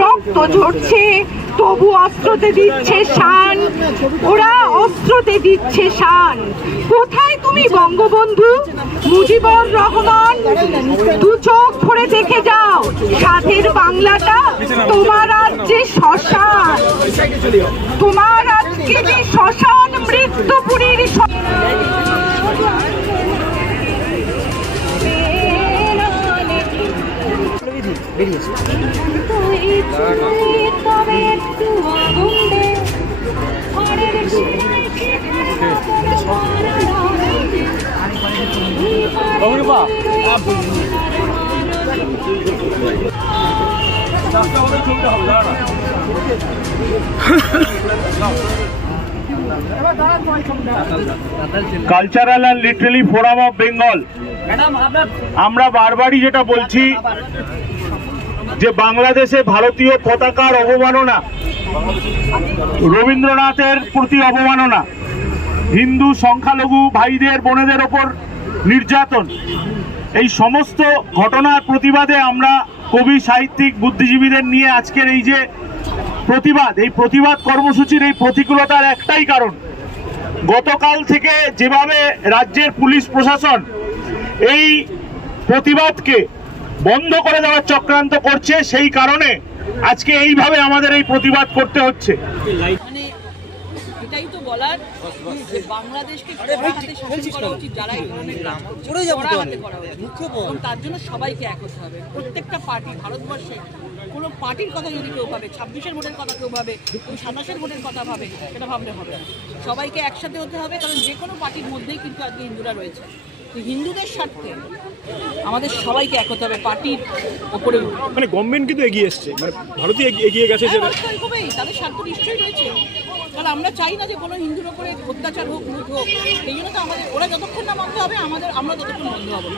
রক্ত ঝরছে, তবু অস্ত্রতে দিচ্ছে শান, ওরা অস্ত্রতে দিচ্ছে শান। কোথায় তুমি বঙ্গবন্ধু মুজিবুর রহমান? দু চোখ ভরে দেখে যাও, সাথের বাংলাটা তোমার আজকে শ্মশান। তোমার আজকে যে শ্মশান, মৃত্যুপুরীর cultural and literary forum of Bengal আমরা বারবারই যেটা বলছি যে বাংলাদেশে ভারতীয় পতাকার অবমাননা, রবীন্দ্রনাথের প্রতি অবমাননা, হিন্দু সংখ্যালঘু ভাইদের বোনেদের ওপর নির্যাতন, এই সমস্ত ঘটনার প্রতিবাদে আমরা কবি সাহিত্যিক বুদ্ধিজীবীদের নিয়ে আজকের এই যে প্রতিবাদ, এই প্রতিবাদ কর্মসূচির এই প্রতিকূলতার একটাই কারণ, গতকাল থেকে যেভাবে রাজ্যের পুলিশ প্রশাসন এই প্রতিবাদকে বন্ধ করে দেওয়ার চক্রান্ত করছে, সেই কারণে আজকে এইভাবে আমাদের এই প্রতিবাদ করতে হচ্ছে। এটাই তো বলার যে বাংলাদেশকে শাসন করা উচিত, যারা এই ধরনের হাতে করা উচিত, এবং তার জন্য সবাইকে এক হতে হবে। প্রত্যেকটা পার্টি ভারতবর্ষে কোনো পার্টির কথা যদি কেউ ভাবে, 26-এর ভোটের কথা কেউ ভাবে, কেউ 27-এর ভোটের কথা ভাবে, সেটা ভাবলে হবে না। সবাইকে একসাথে হতে হবে, কারণ যে কোনো পার্টির মধ্যেই কিন্তু আজকে হিন্দুরা রয়েছে। তো হিন্দুদের স্বার্থে আমাদের সবাইকে এক হতে হবে, পার্টির ওপরে। মানে গভর্নমেন্ট কিন্তু এগিয়ে এসছে, মানে ভারতীয় এগিয়ে গেছে, তাদের স্বার্থ নিশ্চয়ই রয়েছে। কারণ আমরা চাই না যে কোনো হিন্দুর ওপরে অত্যাচার হোক, লুট হোক। সেই জন্য তো আমাদের ওরা যতক্ষণ না বন্ধ হবে, আমরা ততক্ষণ বন্ধ হবো।